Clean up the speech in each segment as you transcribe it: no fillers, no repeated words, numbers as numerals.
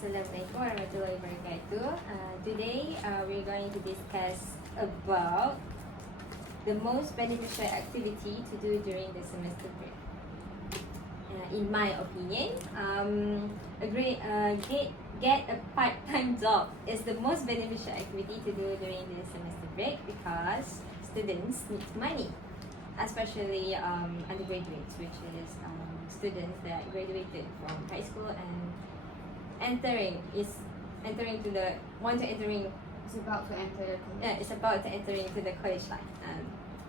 Assalamualaikum warahmatullahi wabarakatuh. Today we're going to discuss about the most beneficial activity to do during the semester break. In my opinion, get a part-time job is the most beneficial activity to do during the semester break because students need money, especially undergraduates, which is students that graduated from high school and entering to the It's about to enter the it's about to entering to the college life.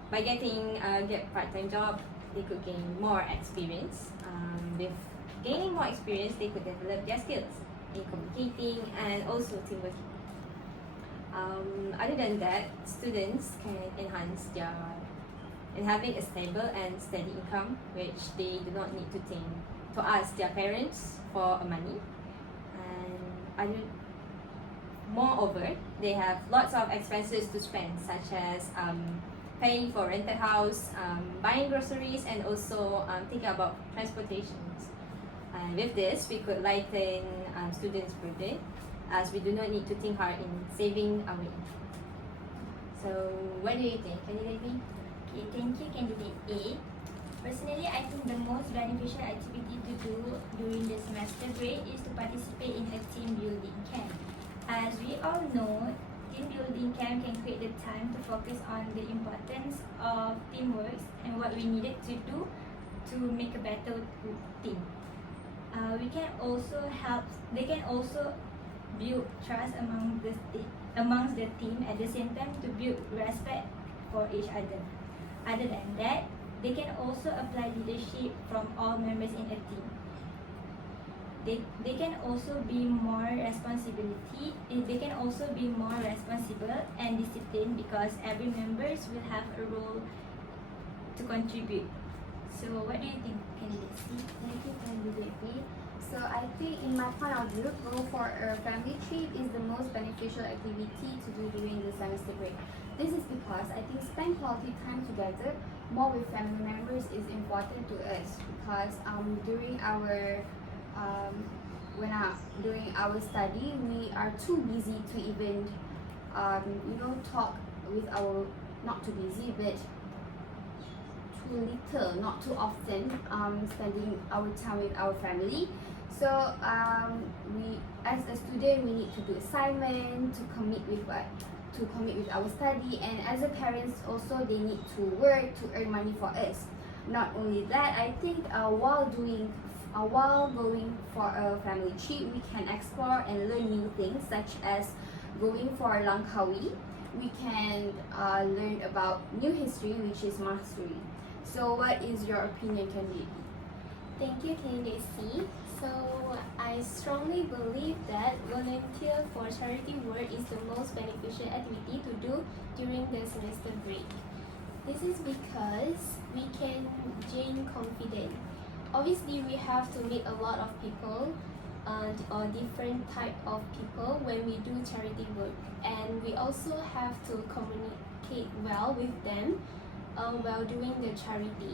By get part-time job, they could gain more experience. With gaining more experience, they could develop their skills in communicating and also teamwork. Other than that, students can enhance their in having a stable and steady income, which they do not need to ask their parents for money. Moreover, they have lots of expenses to spend, such as paying for rented house, buying groceries, and also thinking about transportations. And with this, we could lighten students' burden, as we do not need to think hard in saving our income. So, what do you think, Candidate B? Okay, thank you, Candidate A. Personally, I think the most beneficial activity to do during the semester break is to participate in a team building camp. As we all know, team building camp can create the time to focus on the importance of teamwork and what we needed to do to make a better team. They can also build trust amongst the team, at the same time to build respect for each other. Other than that, they can also apply leadership from all members in a team. They can also be more responsible and disciplined because every members will have a role to contribute. So what do you think, Candidate C? Thank you, Candidate B. So I think in my point of view, go for a family trip is the most beneficial activity to do during the semester break. This is because I think spend quality time together more with family members is important to us because during our study we are too busy to even talk with our not too busy but too little, not too often spending our time with our family. So we as a student we need to do assignment to commit with our study, and as a parents also they need to work to earn money for us. Not only that, I think while going for a family trip, we can explore and learn new things, such as going for Langkawi. We can learn about new history, which is mastery. So what is your opinion, Candidate? Thank you, Candidate C. So I strongly believe that volunteer for charity work is the most beneficial activity to do during the semester break. This is because we can gain confidence. Obviously, we have to meet a lot of people or different type of people when we do charity work, and we also have to communicate well with them while doing the charity.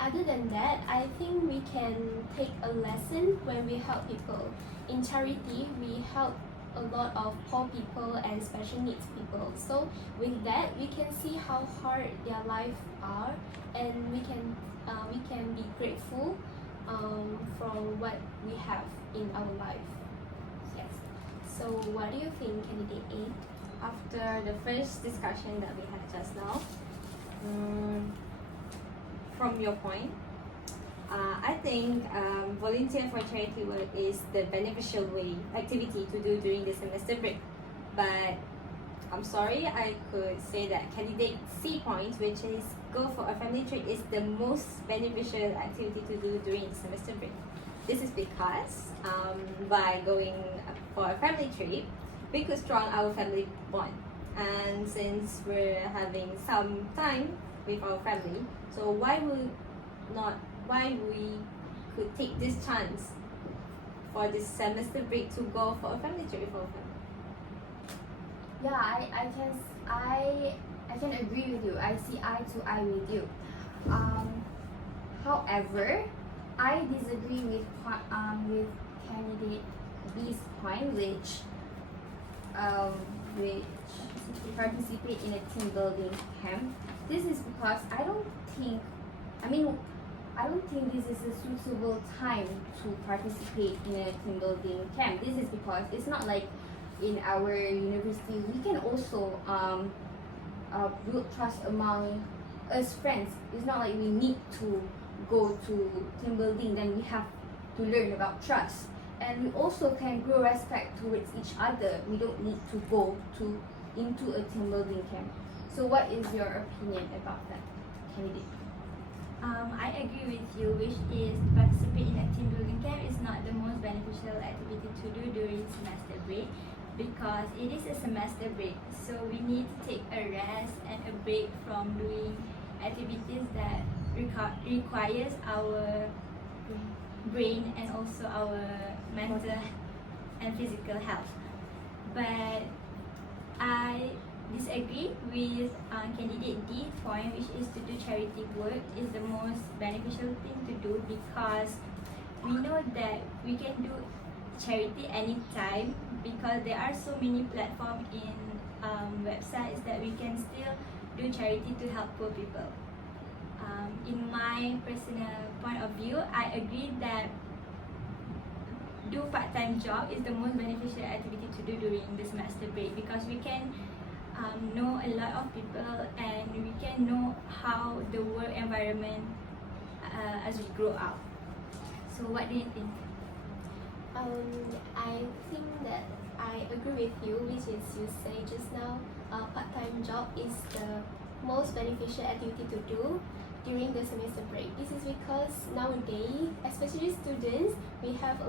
Other than that, I think we can take a lesson when we help people. In charity, we help a lot of poor people and special needs people. So with that, we can see how hard their lives are, and we can be grateful from what we have in our life. Yes. So what do you think, Candidate A? After the first discussion that we had just now, from your point, I think volunteer for charity work is the beneficial activity to do during the semester break. But I'm sorry, I could say that Candidate C point, which is go for a family trip, is the most beneficial activity to do during the semester break. This is because by going for a family trip, we could strong our family bond. And since we're having some time with our family, so why we could take this chance for this semester break to go for a family trip with our family? Yeah, I can agree with you. I see eye to eye with you. However, I disagree with candidate point, which participate in a team building camp. This is because I don't think this is a suitable time to participate in a team building camp. This is because it's not like in our university we can also build trust among us friends. It's not like we need to go to team building, then we have to learn about trust. And we also can grow respect towards each other. We don't need to go into a team building camp. So what is your opinion about that, candidate? I agree with you, which is participate in a team building camp is not the most beneficial activity to do during semester break, because it is a semester break. So we need to take a rest and a break from doing activities that requires our brain and also our mental and physical health. But I disagree with candidate D point, which is to do charity work is the most beneficial thing to do, because we know that we can do charity anytime, because there are so many platforms in websites that we can still do charity to help poor people. In my personal point of view, I agree that do part-time job is the most beneficial activity to do during the semester break, because we can know a lot of people and we can know how the work environment as we grow up. So what do you think? I think that I agree with you, which is you say just now, part-time job is the most beneficial activity to do during the semester break. This is because nowadays, especially students, we have to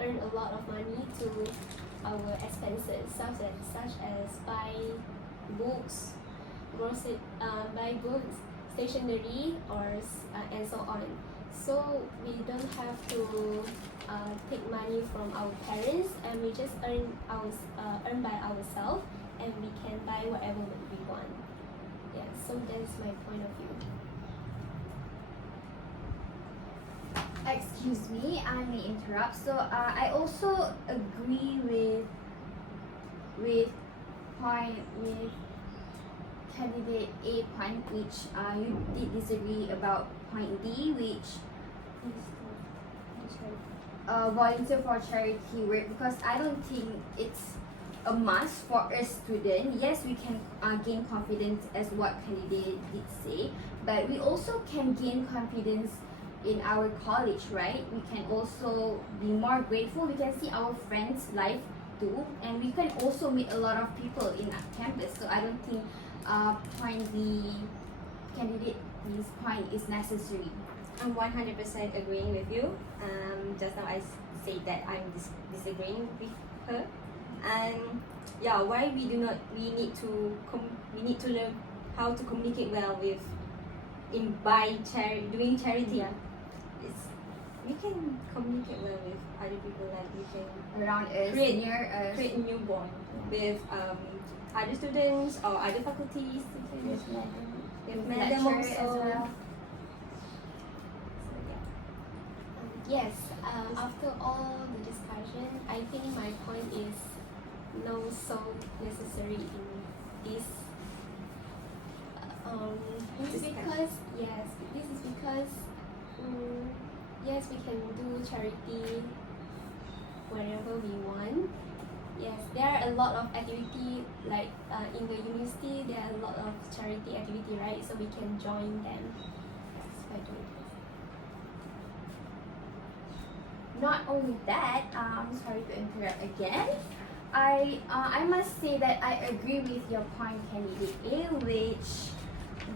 earn a lot of money to our expenses, such as buy books, stationery, and so on. So we don't have to take money from our parents, and we just earn by ourselves, and we can buy whatever we want. Yeah, so that's my point of view. Excuse me, I may interrupt. So I also agree with candidate A point, which you did disagree about point D, which volunteer for charity work, because I don't think it's a must for a student. Yes, we can gain confidence as what candidate did say, but we also can gain confidence in our college, right? We can also be more grateful. We can see our friends' life too, and we can also meet a lot of people in our campus. So I don't think point the candidate B's point is necessary. I'm 100% agreeing with you. Just now I said that I'm disagreeing with her, and yeah, why we need to learn how to communicate well with doing charity. Yeah. We can communicate well with other people, like we can Around us, near us. create a new bond with other students or other faculties, teachers, with them Lecturers also. as well. So, yeah. Yes, after all the discussion, I think my point is not so necessary in this. This is because yes, we can do charity wherever we want. Yes, there are a lot of activity, like in the university there are a lot of charity activity, right? So we can join them by doing this. Not only that, sorry to interrupt again. I must say that I agree with your point, candidate A, which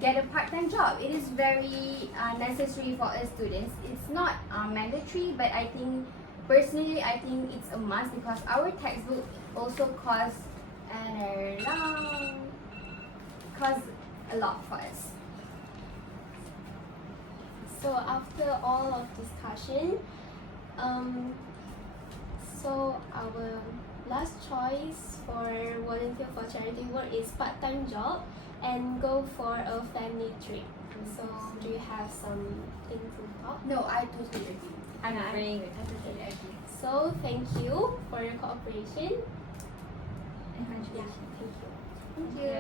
get a part-time job. It is very necessary for us students. It's not mandatory, but I think personally it's a must, because our textbook also cost a lot for us. So after all of discussion, so our last choice for volunteer for charity work is part-time job and go for a family trip. So do you have something to talk? No, I totally agree. I'm agreeing with I totally agree. So thank you for your cooperation. And contribution. Thank you. Thank you.